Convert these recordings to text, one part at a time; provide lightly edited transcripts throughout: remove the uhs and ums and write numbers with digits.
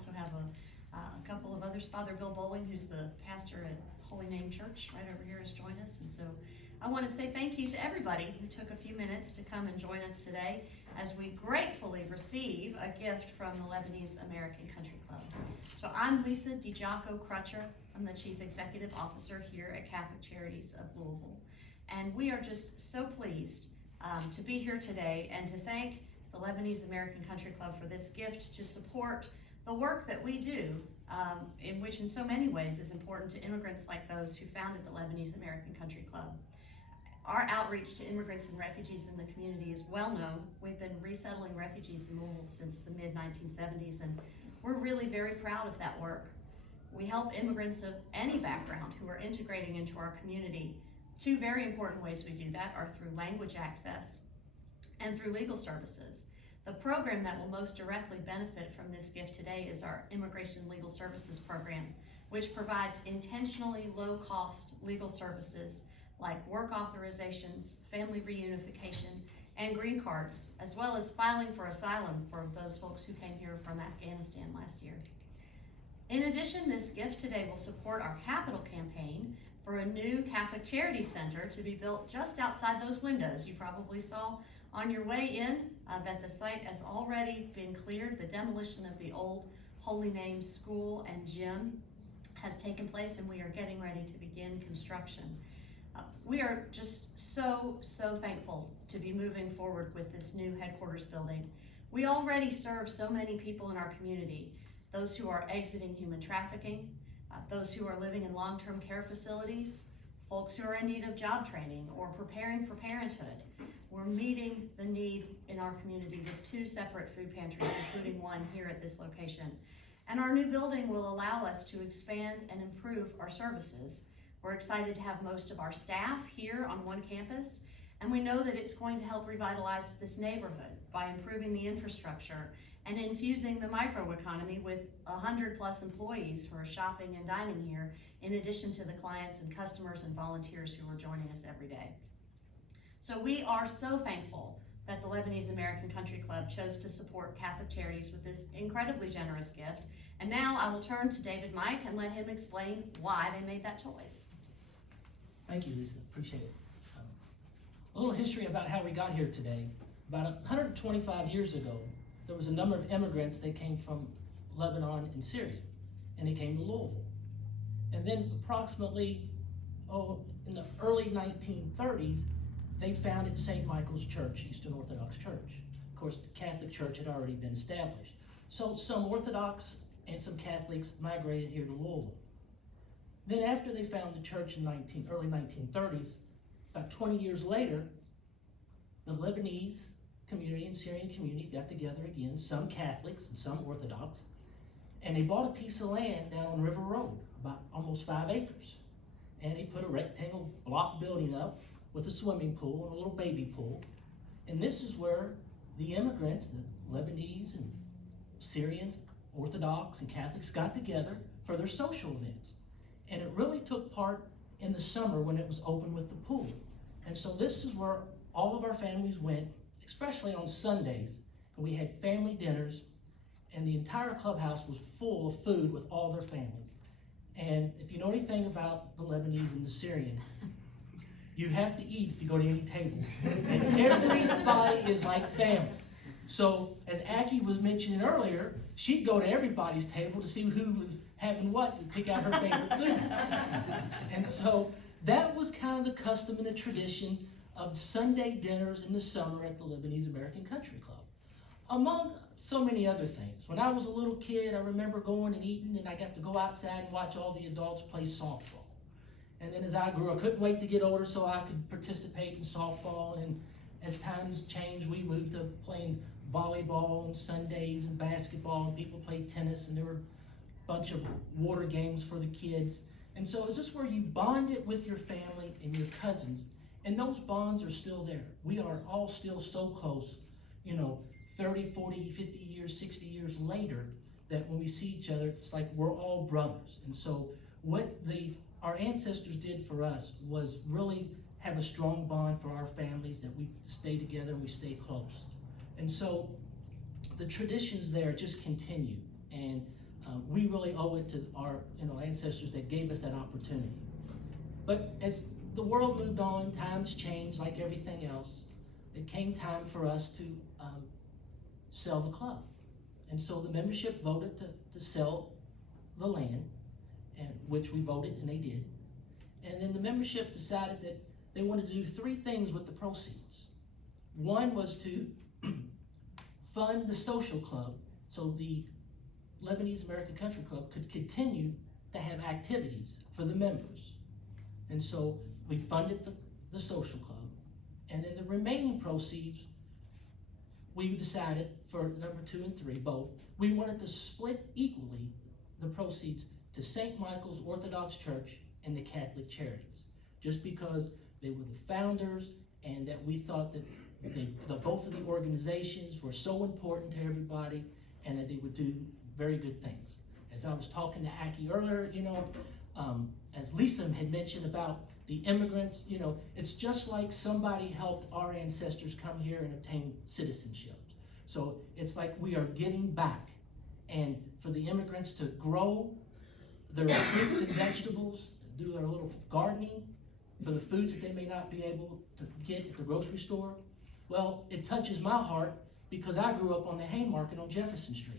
also have a couple of others. Father Bill Bowling, who's the pastor at Holy Name Church right over here, has joined us. And so I want to say thank you to everybody who took a few minutes to come and join us today as we gratefully receive a gift from the Lebanese American Country Club. So I'm Lisa DiGiaco Crutcher. I'm the Chief Executive Officer here at Catholic Charities of Louisville. And we are just so pleased to be here today and to thank the Lebanese American Country Club for this gift to support the work that we do, in which in so many ways is important to immigrants like those who founded the Lebanese American Country Club. Our outreach to immigrants and refugees in the community is well known. We've been resettling refugees in Louisville since the mid-1970s, and we're really very proud of that work. We help immigrants of any background who are integrating into our community. Two very important ways we do that are through language access and through legal services. The program that will most directly benefit from this gift today is our Immigration Legal Services Program, which provides intentionally low-cost legal services like work authorizations, family reunification, and green cards, as well as filing for asylum for those folks who came here from Afghanistan last year. In addition, this gift today will support our capital campaign for a new Catholic Charity Center to be built just outside those windows. You probably saw on your way in that the site has already been cleared. The demolition of the old Holy Name School and gym has taken place, and we are getting ready to begin construction. We are just so thankful to be moving forward with this new headquarters building. We already serve so many people in our community, those who are exiting human trafficking, those who are living in long-term care facilities, folks who are in need of job training or preparing for parenthood. We're meeting the need in our community with 2 separate food pantries, including one here at this location. And our new building will allow us to expand and improve our services. We're excited to have most of our staff here on one campus, and we know that it's going to help revitalize this neighborhood by improving the infrastructure and infusing the microeconomy with 100+ employees who are shopping and dining here, in addition to the clients and customers and volunteers who are joining us every day. So we are so thankful that the Lebanese American Country Club chose to support Catholic Charities with this incredibly generous gift. And now I will turn to David Mike and let him explain why they made that choice. Thank you, Lisa. Appreciate it. A little history about how we got here today. About 125 years ago, there was a number of immigrants that came from Lebanon and Syria, and they came to Louisville. And then approximately, in the early 1930s, they founded St. Michael's Church, Eastern Orthodox Church. Of course, the Catholic Church had already been established. So some Orthodox and some Catholics migrated here to Louisville. Then after they founded the church in early 1930s, about 20 years later, the Lebanese community and Syrian community got together again, some Catholics and some Orthodox, and they bought a piece of land down on River Road, about almost 5 acres. And they put a rectangle block building up with a swimming pool and a little baby pool. And this is where the immigrants, the Lebanese and Syrians, Orthodox and Catholics got together for their social events. And it really took part in the summer when it was open with the pool. And so this is where all of our families went, especially on Sundays. And we had family dinners, and the entire clubhouse was full of food with all their families. And if you know anything about the Lebanese and the Syrians, you have to eat if you go to any tables. And everybody is like family. So as Aki was mentioning earlier, she'd go to everybody's table to see who was having what to pick out her favorite foods. And so that was kind of the custom and the tradition of Sunday dinners in the summer at the Lebanese American Country Club, among so many other things. When I was a little kid, I remember going and eating, and I got to go outside and watch all the adults play softball. And then as I grew, I couldn't wait to get older so I could participate in softball. And as times changed, we moved to playing volleyball on Sundays and basketball, and people played tennis, and there were a bunch of water games for the kids. And so it's just where you bonded with your family and your cousins, and those bonds are still there. We are all still so close, 30, 40, 50 years, 60 years later, that when we see each other, it's like we're all brothers. And so what our ancestors did for us was really have a strong bond for our families, that we stay together and we stay close. And so the traditions there just continue. And we really owe it to our ancestors that gave us that opportunity. But as the world moved on, times changed like everything else. It came time for us to sell the club. And so the membership voted to sell the land, and which we voted, and they did. And then the membership decided that they wanted to do three things with the proceeds. One was to fund the social club so the Lebanese American Country Club could continue to have activities for the members. And so we funded the social club, and then the remaining proceeds, we decided for number 2 and 3, both, we wanted to split equally the proceeds to St. Michael's Orthodox Church and the Catholic Charities, just because they were the founders, and that we thought that both of the organizations were so important to everybody, and that they would do very good things. As I was talking to Aki earlier, as Lisa had mentioned about the immigrants, it's just like somebody helped our ancestors come here and obtain citizenship. So it's like we are giving back. And for the immigrants to grow their fruits and vegetables, do their little gardening for the foods that they may not be able to get at the grocery store, well, it touches my heart because I grew up on the Haymarket on Jefferson Street.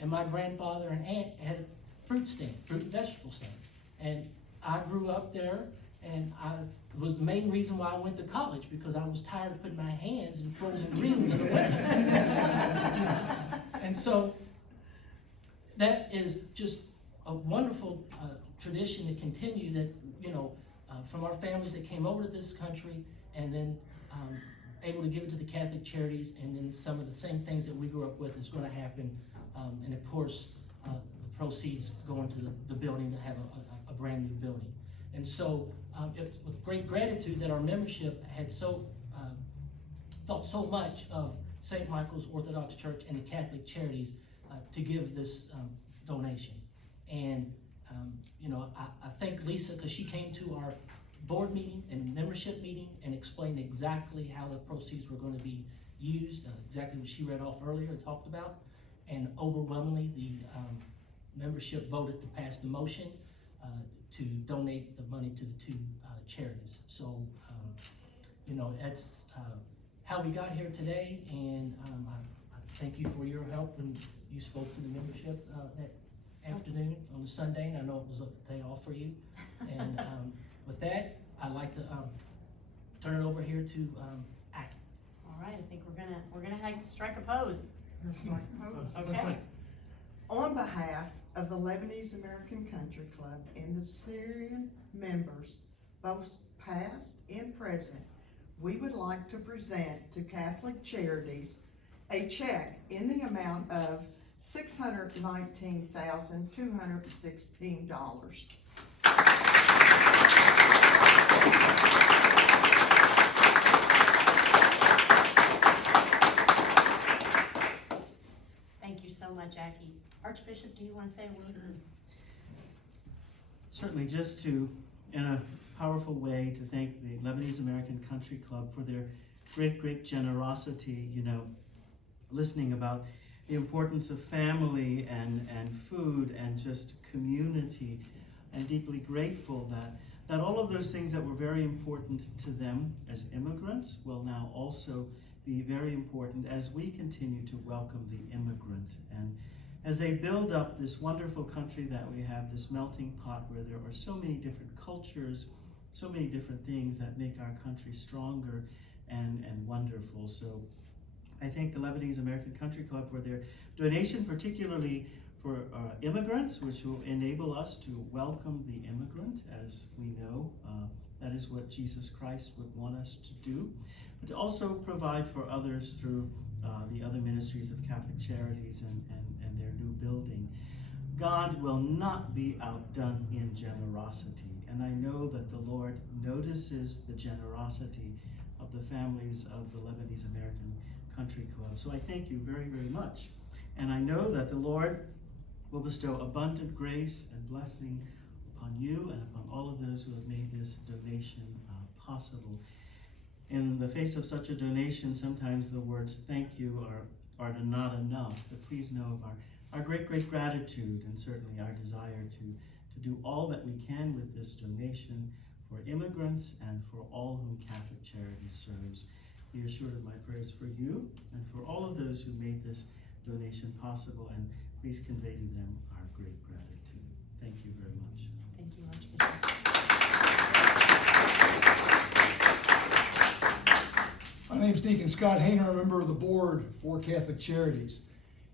And my grandfather and aunt had a fruit and vegetable stand. And I grew up there, and it was the main reason why I went to college, because I was tired of putting my hands in frozen greens in the winter. And so that is just a wonderful tradition to continue, that, from our families that came over to this country, and then able to give it to the Catholic Charities, and then some of the same things that we grew up with is going to happen. And of course, the proceeds going to the building to have a brand new building. And so it's with great gratitude that our membership had thought so much of St. Michael's Orthodox Church and the Catholic Charities to give this donation. And I thank Lisa, because she came to our board meeting and membership meeting and explained exactly how the proceeds were going to be used, exactly what she read off earlier and talked about. And overwhelmingly, the membership voted to pass the motion to donate the money to the 2 charities. So, that's how we got here today, and I thank you for your help when you spoke to the membership that afternoon on the Sunday, and I know it was a day off for you. And with that, I'd like to turn it over here to Aki. All right, I think we're gonna strike a pose. Okay. On behalf of the Lebanese American Country Club and the Syrian members, both past and present, we would like to present to Catholic Charities a check in the amount of $619,216. Thank you so much, Aki. Archbishop, do you want to say a word? Certainly, just to, in a powerful way, to thank the Lebanese American Country Club for their great generosity, listening about the importance of family and food and just community, and deeply grateful that all of those things that were very important to them as immigrants will now also be very important as we continue to welcome the immigrant. And as they build up this wonderful country that we have, this melting pot where there are so many different cultures, so many different things that make our country stronger and wonderful. So I thank the Lebanese American Country Club for their donation, particularly for immigrants, which will enable us to welcome the immigrant. As we know, that is what Jesus Christ would want us to do, but to also provide for others through the other ministries of Catholic Charities and their new building. God will not be outdone in generosity, and I know that the Lord notices the generosity of the families of the Lebanese American Country Club. So I thank you very much, and I know that the Lord will bestow abundant grace and blessing upon you and upon all of those who have made this donation possible. In the face of such a donation, sometimes the words thank you are not enough, but please know of our our great gratitude and certainly our desire to do all that we can with this donation for immigrants and for all whom Catholic Charities serves. Be assured of my prayers for you and for all of those who made this donation possible, and please convey to them our great gratitude. Thank you very much. Thank you, Archbishop. My name is Deacon Scott Hayner, a member of the board for Catholic Charities.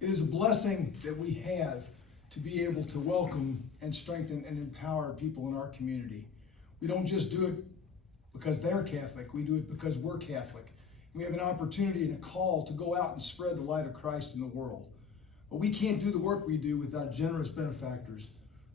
It is a blessing that we have to be able to welcome and strengthen and empower people in our community. We don't just do it because they're Catholic, we do it because we're Catholic. We have an opportunity and a call to go out and spread the light of Christ in the world. But we can't do the work we do without generous benefactors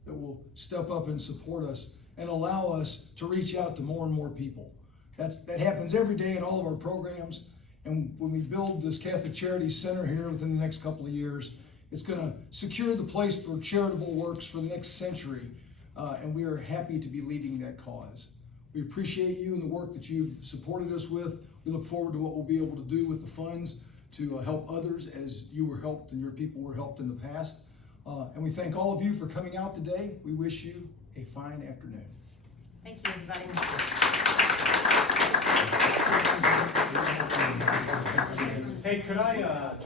that will step up and support us and allow us to reach out to more and more people. That happens every day in all of our programs. And when we build this Catholic Charities Center here within the next couple of years, it's going to secure the place for charitable works for the next century. And we are happy to be leading that cause. We appreciate you and the work that you've supported us with. We look forward to what we'll be able to do with the funds to help others as you were helped and your people were helped in the past. And we thank all of you for coming out today. We wish you a fine afternoon. Thank you, everybody. Hey, could I